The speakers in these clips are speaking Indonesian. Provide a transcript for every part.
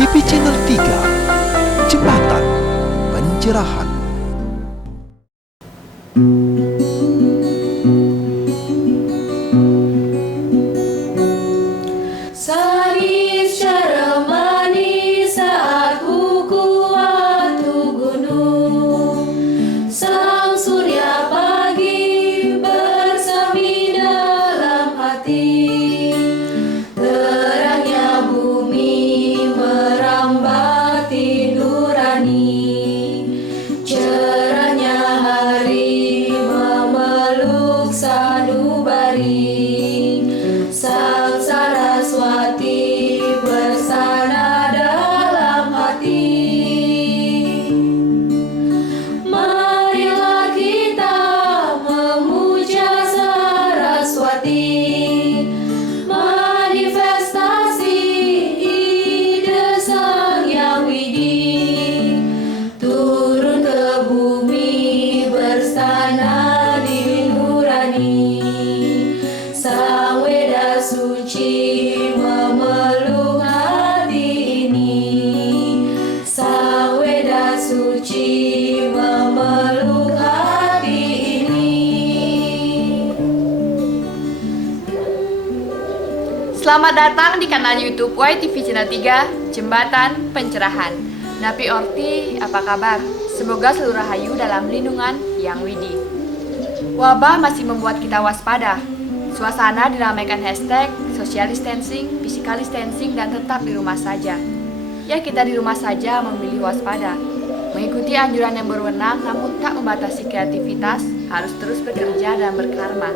TV Channel 3, Jembatan Pencerahan. Selamat datang di kanal YouTube YTV Channel 3, Jembatan Pencerahan. Napi Orti, apa kabar? Semoga selalu rahayu dalam lindungan Yang Widi. Wabah masih membuat kita waspada. Suasana diramaikan hashtag social distancing, physical distancing, dan tetap di rumah saja. Ya, kita di rumah saja memilih waspada. Mengikuti anjuran yang berwenang namun tak membatasi kreativitas, harus terus bekerja dan berkarma.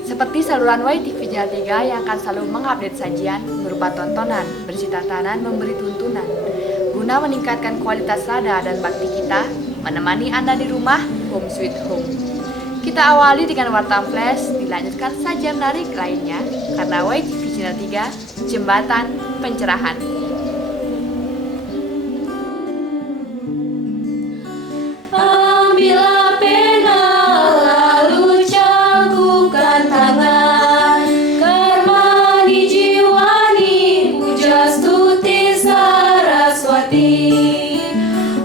Seperti saluran YTV Channel 3 yang akan selalu mengupdate sajian berupa tontonan, berisi tatanan, memberi tuntunan, guna meningkatkan kualitas rada dan bakti kita, menemani Anda di rumah, home sweet home. Kita awali dengan warta flash, dilanjutkan sajian menarik lainnya, karena YTV Channel 3, Jembatan Pencerahan. Ambillah pena, lalu cangkukkan tangan. Karmani jiwani, pujastuti Saraswati.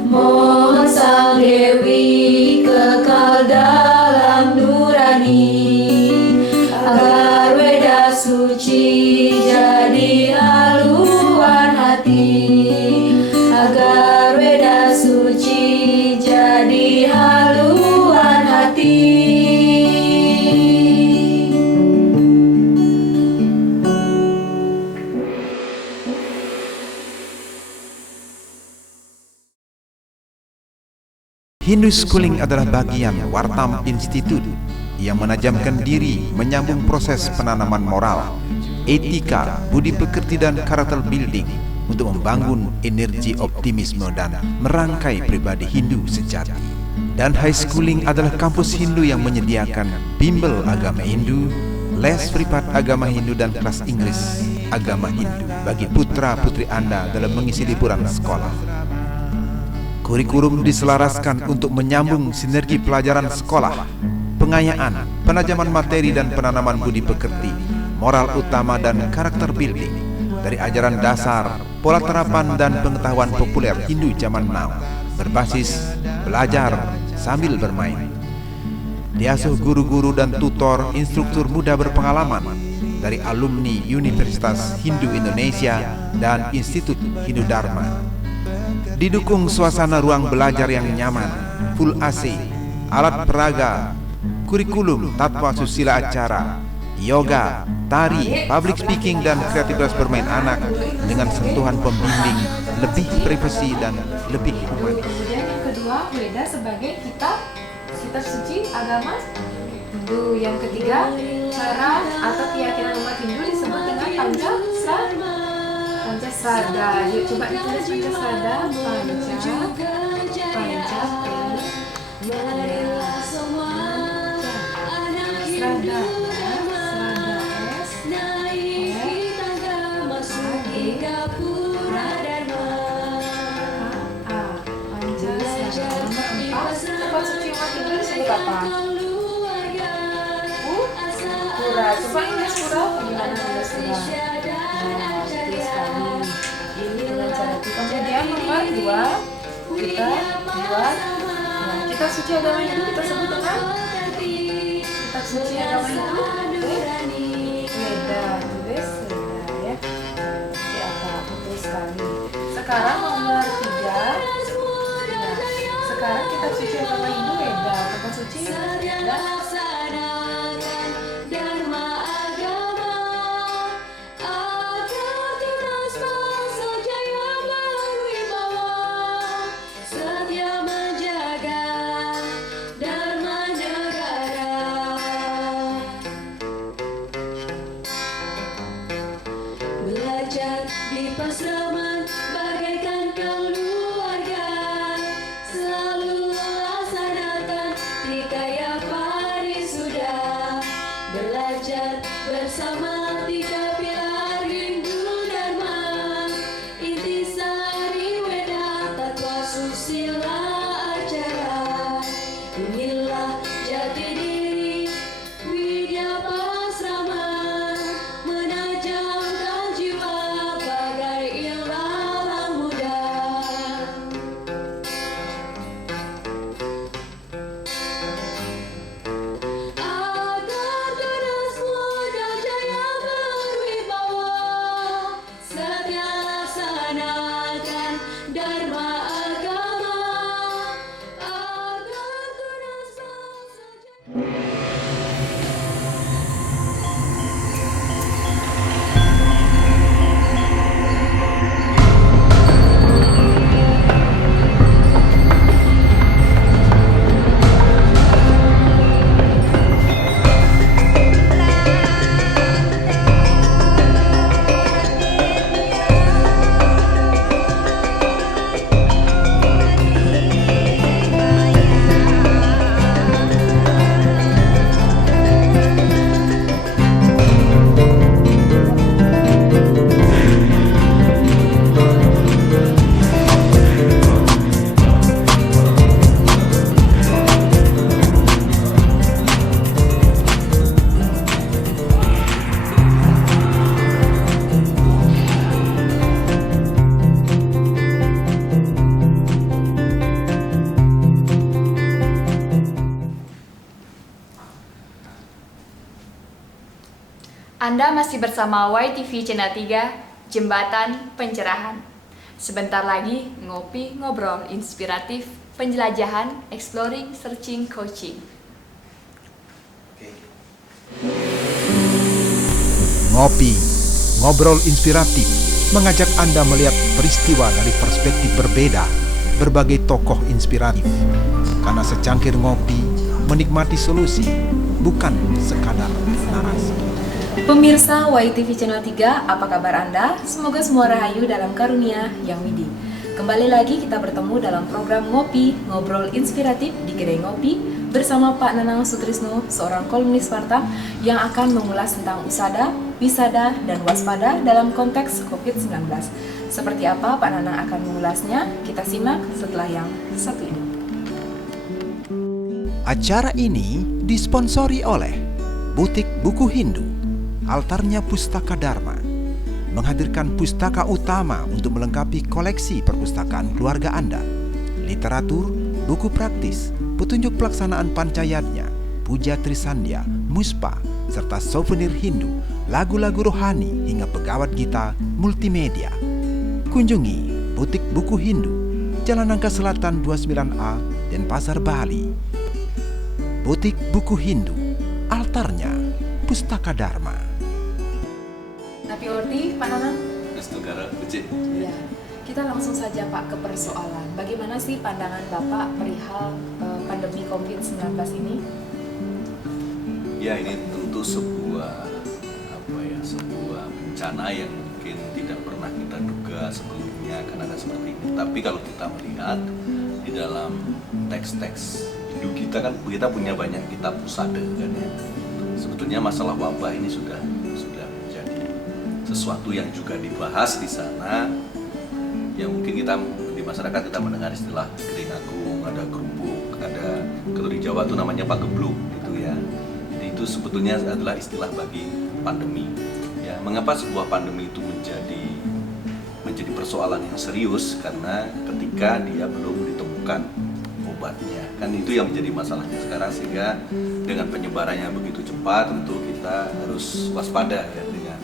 Mohon Sang Dewi kekal dalam nurani, agar Weda suci jadi haluan hati, agar Weda suci jadi haluan hati. Hindu Schooling adalah bagian Wartam Institute yang menajamkan diri menyambung proses penanaman moral, etika, budi pekerti dan karakter building untuk membangun energi optimisme dan merangkai pribadi Hindu sejati. Dan High Schooling adalah kampus Hindu yang menyediakan bimbel agama Hindu, les privat agama Hindu, dan kelas Inggris agama Hindu bagi putra-putri Anda dalam mengisi liburan sekolah. Kurikulum diselaraskan untuk menyambung sinergi pelajaran sekolah, pengayaan, penajaman materi dan penanaman budi pekerti, moral utama dan karakter building dari ajaran dasar, pola terapan dan pengetahuan populer Hindu zaman now, berbasis belajar sambil bermain. Diasuh guru-guru dan tutor instruktur muda berpengalaman dari alumni Universitas Hindu Indonesia dan Institut Hindu Dharma. Didukung suasana ruang belajar yang nyaman, full AC, alat peraga, kurikulum tatwa susila acara, yoga, tari, public speaking, dan kreativitas bermain anak dengan sentuhan pembimbing lebih privasi dan lebih humanis. Kemudian yang kedua, Weda sebagai kitab suci agama Hindu. Yang ketiga, cara atau keyakinan umat Hindu disebut dengan Pancasrada. Yuk coba ditulis Pancasrada. Tempat suci umat Hindu disebut apa? Pura. Coba tulis pura. Bagaimana tulis pura? Nah, betul sekali. Ini dengan cara dua, kita buat. Nah, kitab suci agama Hindu kita sebut dengan kitab suci agama Hindu. Weda, tulis Weda ya. Di atas, betul sekali. Sekarang nomor 3. Nah, sekarang kitab suci agama Hindu Weda, kitab suci Weda. Belajar di pasraman bagaikan keluarga, selalu laksanakan hikayat parisuda. Belajar bersama 3 pilar Hindu Dharma, intisari Weda, tatwa susila acara. Inilah jati diri Widya Pasraman, menajamkan jiwa bagai ilalang muda. Agar terus muda jaya berwibawa, setia laksanakan dharma agama. Agar terus bangsa jaya. Anda masih bersama YTV Channel 3, Jembatan Pencerahan. Sebentar lagi ngopi, ngobrol, inspiratif, penjelajahan, exploring, searching, coaching. Ngopi, ngobrol inspiratif, mengajak Anda melihat peristiwa dari perspektif berbeda, berbagai tokoh inspiratif. Karena secangkir ngopi, menikmati solusi, bukan sekadar narasi. Pemirsa YTV Channel 3, apa kabar Anda? Semoga semua rahayu dalam karunia yang widi. Kembali lagi kita bertemu dalam program Ngopi, Ngobrol Inspiratif di Kedai Ngopi bersama Pak Nanang Sutrisno, seorang kolumnis Warta yang akan mengulas tentang usada, wisada, dan waspada dalam konteks COVID-19. Seperti apa Pak Nanang akan mengulasnya? Kita simak setelah yang satu ini. Acara ini disponsori oleh Butik Buku Hindu, Altarnya Pustaka Dharma, menghadirkan pustaka utama untuk melengkapi koleksi perpustakaan keluarga Anda, literatur, buku praktis, petunjuk pelaksanaan pancayatnya, puja trisandya, muspa, serta souvenir Hindu, lagu-lagu rohani hingga pegawat gita multimedia. Kunjungi Butik Buku Hindu, Jalan Nangka Selatan 29A, Denpasar, Bali. Butik Buku Hindu, Altarnya Pustaka Dharma. Napi Orti, Pak Nanang? Negara Uci. Ya, kita langsung saja Pak ke persoalan. Bagaimana sih pandangan Bapak perihal pandemi COVID-19 ini? Ya, ini tentu sebuah sebuah bencana yang mungkin tidak pernah kita duga sebelumnya akan ada seperti ini. Tapi kalau kita melihat di dalam teks-teks Hindu kita punya banyak kitab pusada kan ya. Sebetulnya masalah wabah ini sudah menjadi sesuatu yang juga dibahas di sana. Yang mungkin kita di masyarakat kita mendengar istilah kering agung, ada kerupuk, ada kalau di Jawa itu namanya pagebluk gitu ya. Jadi itu sebetulnya adalah istilah bagi pandemi. Ya, mengapa sebuah pandemi itu menjadi menjadi persoalan yang serius karena ketika dia belum ditemukan obatnya. Kan itu yang menjadi masalahnya sekarang, sehingga dengan penyebarannya begitu cepat tentu kita harus waspada ya dengan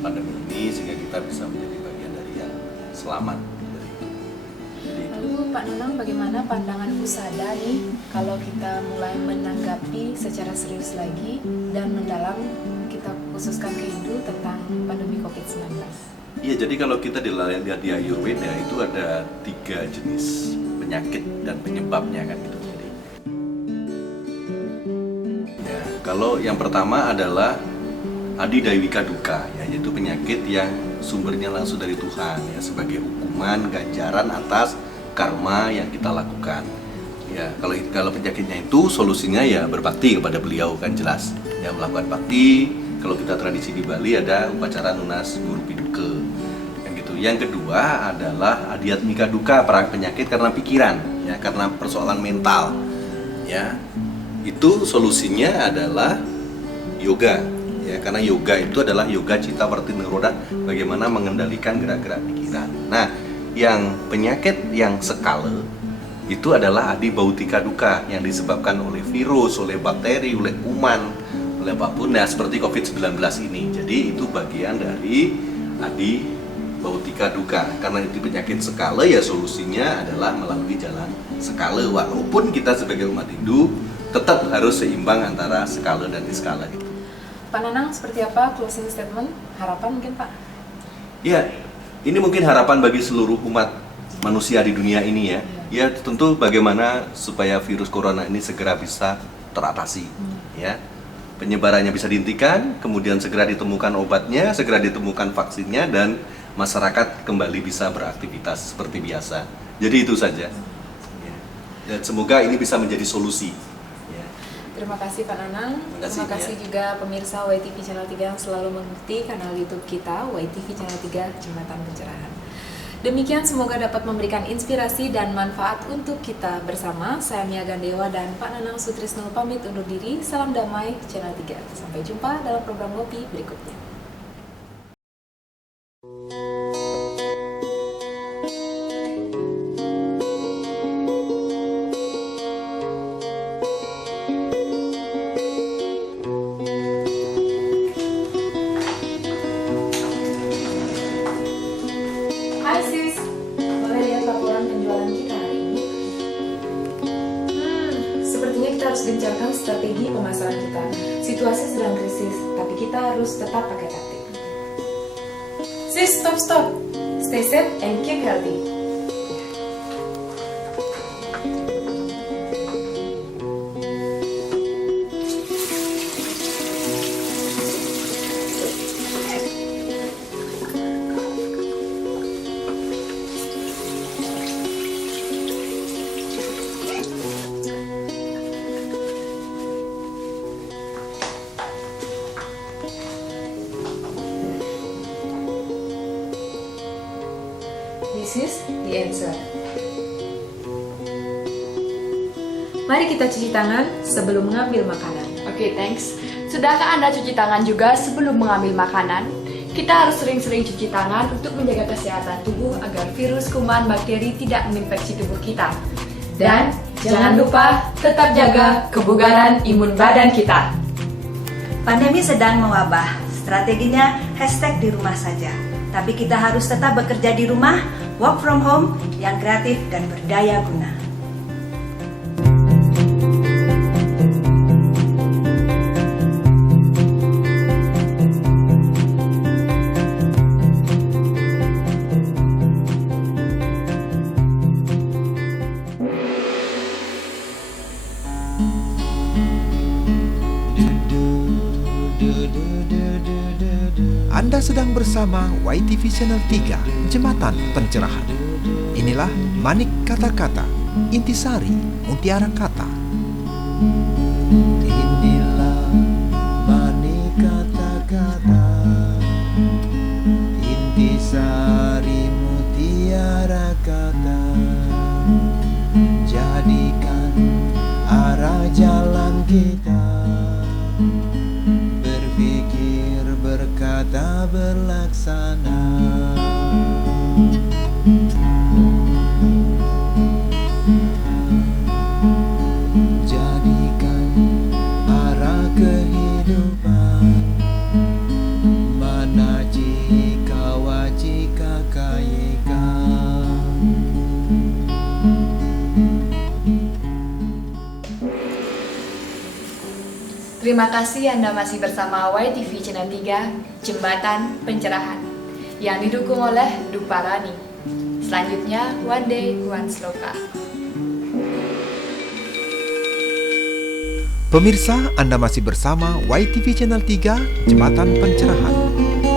pandemi ini, sehingga kita bisa menjadi bagian dari yang selamat dari itu. Jadi itu. Lalu Pak Nanang, bagaimana pandangan Husada nih kalau kita mulai menanggapi secara serius lagi dan mendalam, kita khususkan ke Hindu tentang pandemi COVID-19? Iya, jadi kalau kita lihat di Ayurveda itu ada 3 jenis penyakit dan penyebabnya kan gitu. Jadi, ya, kalau yang pertama adalah Adi Daiwika Duka, ya, yaitu penyakit yang sumbernya langsung dari Tuhan ya, sebagai hukuman ganjaran atas karma yang kita lakukan. Ya, kalau penyakitnya itu solusinya ya berbakti kepada beliau, kan jelas. Ya, melakukan bakti. Kalau kita tradisi di Bali ada upacara nunas guru piduke. Yang gitu. Yang kedua adalah Adiatmika Duka, penyakit karena pikiran, ya, karena persoalan mental. Ya. Itu solusinya adalah yoga. Ya, karena yoga itu adalah yoga cita verti niroda, bagaimana mengendalikan gerak-gerak pikiran. Nah, yang penyakit yang skala itu adalah Adi Bautika Duka yang disebabkan oleh virus, oleh bakteri, oleh kuman, oleh apapun. Nah, seperti COVID-19 ini. Jadi itu bagian dari Adi Bautika Duka. Karena itu penyakit skala, ya solusinya adalah melalui jalan skala. Walaupun kita sebagai umat Hindu tetap harus seimbang antara skala dan diskala itu. Pak Nanang, seperti apa closing statement? Harapan mungkin Pak? Ya, ini mungkin harapan bagi seluruh umat manusia di dunia ini ya. Ya, tentu bagaimana supaya virus corona ini segera bisa teratasi. Ya, penyebarannya bisa dihentikan, kemudian segera ditemukan obatnya, segera ditemukan vaksinnya, dan masyarakat kembali bisa beraktivitas seperti biasa. Jadi itu saja. Ya. Dan semoga ini bisa menjadi solusi. Ya. Terima kasih Pak Nanang. Terima kasih ya. juga pemirsa YTV Channel 3 yang selalu mengikuti kanal YouTube kita YTV Channel 3 Jembatan Pencerahan. Demikian, semoga dapat memberikan inspirasi dan manfaat untuk kita bersama. Saya Mia Gandewa dan Pak Nanang Sutrisno pamit undur diri. Salam damai Channel 3. Sampai jumpa dalam program Ngopi berikutnya. Hai sis, boleh lihat laporan penjualan kita hari ini? Sepertinya kita harus gencarkan strategi pemasaran kita. Situasi sedang krisis, tapi kita harus tetap pakai taktik. Sis, stop. Stay safe and keep healthy. This is the answer. Mari kita cuci tangan sebelum mengambil makanan. Oke, thanks. Sudahkah Anda cuci tangan juga sebelum mengambil makanan? Kita harus sering-sering cuci tangan untuk menjaga kesehatan tubuh agar virus, kuman, bakteri tidak menginfeksi tubuh kita. Dan jangan lupa tetap jaga kebugaran imun badan kita. Pandemi sedang mewabah, strateginya hashtag di rumah saja. Tapi kita harus tetap bekerja di rumah, work from home yang kreatif dan berdaya guna. Anda sedang bersama YTV Channel 3, Jembatan Pencerahan. Inilah Manik Kata-Kata, Intisari Mutiara Kata. Inilah Manik Kata-Kata, Intisari Mutiara Kata. Jadikan arah jalan kita, berpikir, berkata, berlaksana. Terima kasih Anda masih bersama YTV Channel 3, Jembatan Pencerahan, yang didukung oleh Duparani. Selanjutnya, One Day, One Sloka. Pemirsa, Anda masih bersama YTV Channel 3, Jembatan Pencerahan.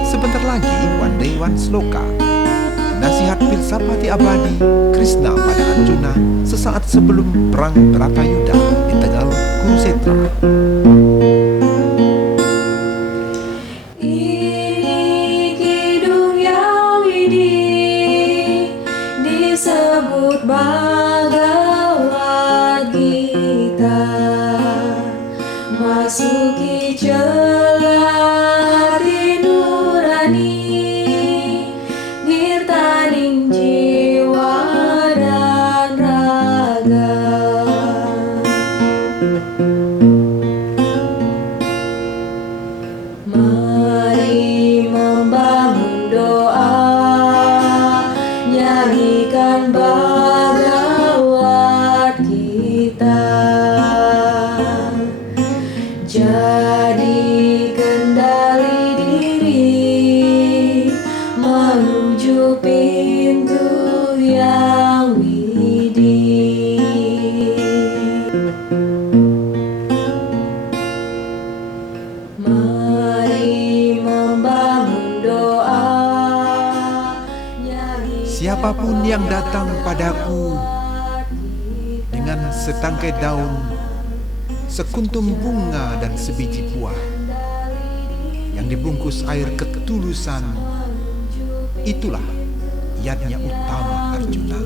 Sebentar lagi, One Day, One Sloka. Nasihat filsafati abadi Krishna pada Arjuna sesaat sebelum perang Bratayuda di Tegal Kurusetra. Ini kidung yang widih disebut Bhagavad Gita, masuki celah hati nurani, nirtaning jiwa dan raga. Mari membangun doa, nyanyikan Bhagavad Gita, jadi kendali diri menuju pintu yang widih. Mari membangun doa, nyanyikan Siapapun yang datang padaku dengan setangkai daun, sekuntum bunga dan sebiji buah yang dibungkus air ketulusan, itulah yadnya utama Arjuna.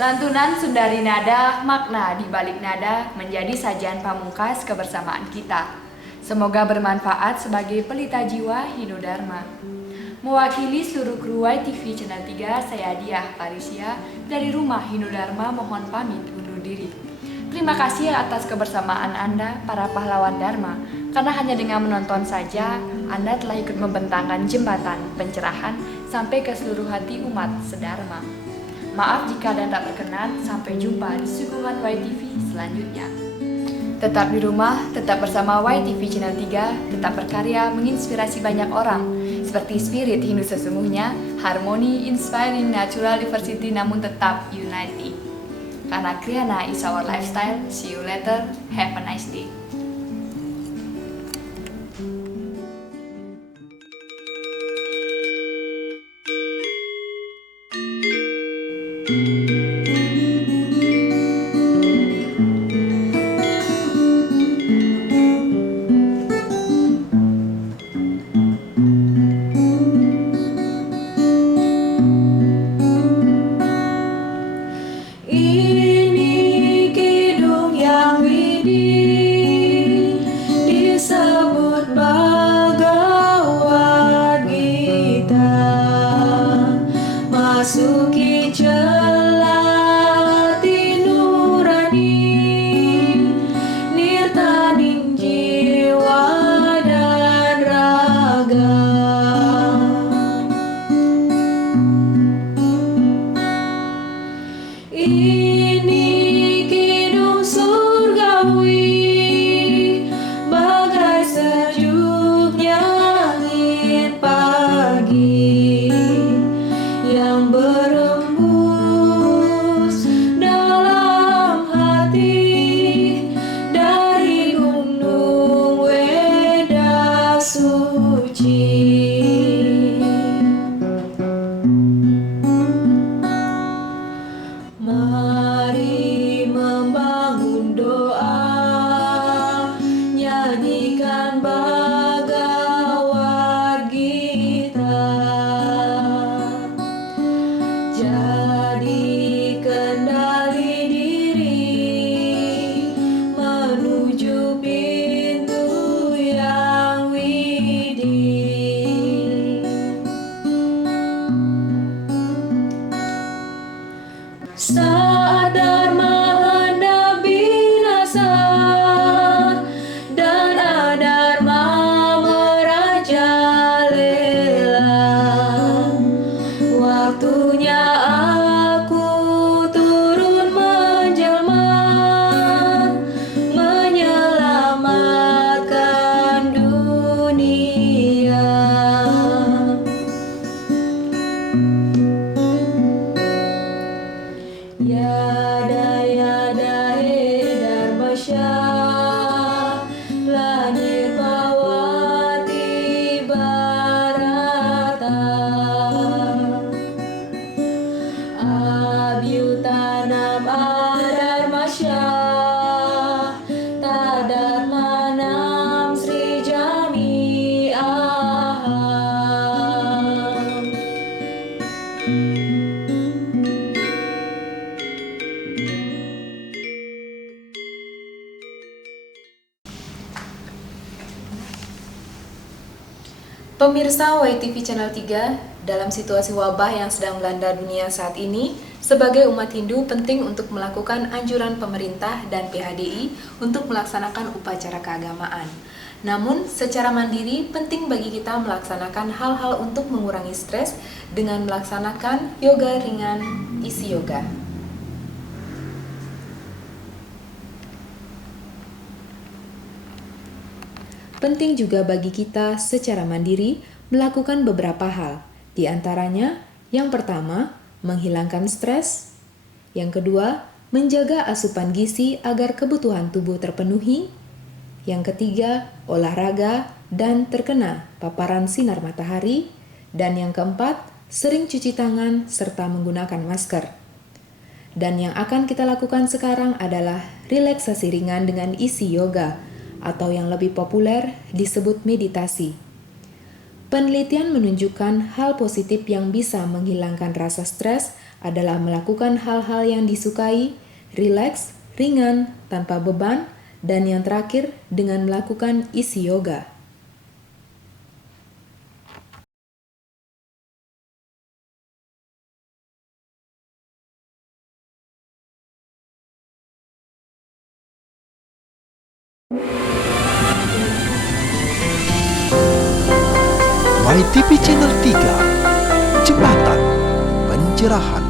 Lantunan Sundari Nada, makna di balik nada menjadi sajian pamungkas kebersamaan kita. Semoga bermanfaat sebagai pelita jiwa Hindu Dharma. Mewakili seluruh kru YTV Channel 3, saya Diah Parisia dari Rumah Hindu Dharma mohon pamit undur diri. Terima kasih atas kebersamaan Anda, para pahlawan Dharma, karena hanya dengan menonton saja, Anda telah ikut membentangkan jembatan pencerahan sampai ke seluruh hati umat sedharma. Maaf jika Anda tak berkenan, sampai jumpa di suguhan YTV selanjutnya. Tetap di rumah, tetap bersama YTV Channel 3, tetap berkarya menginspirasi banyak orang, seperti spirit Hindu sesungguhnya, harmoni, inspiring, natural diversity namun tetap unity. Karena Kriana is our lifestyle, see you later, have a nice day. Ini kidung yang widih Pemirsa YTV Channel 3, dalam situasi wabah yang sedang melanda dunia saat ini, sebagai umat Hindu penting untuk melakukan anjuran pemerintah dan PHDI untuk melaksanakan upacara keagamaan. Namun, secara mandiri penting bagi kita melaksanakan hal-hal untuk mengurangi stres dengan melaksanakan yoga ringan, isi yoga. Penting juga bagi kita secara mandiri melakukan beberapa hal. Di antaranya, yang pertama, menghilangkan stres. Yang kedua, menjaga asupan gizi agar kebutuhan tubuh terpenuhi. Yang ketiga, olahraga dan terkena paparan sinar matahari. Dan yang keempat, sering cuci tangan serta menggunakan masker. Dan yang akan kita lakukan sekarang adalah relaksasi ringan dengan isi yoga, atau yang lebih populer disebut meditasi. Penelitian menunjukkan hal positif yang bisa menghilangkan rasa stres adalah melakukan hal-hal yang disukai, rileks, ringan, tanpa beban, dan yang terakhir dengan melakukan isi yoga. YTV Channel 3, Jembatan Pencerahan.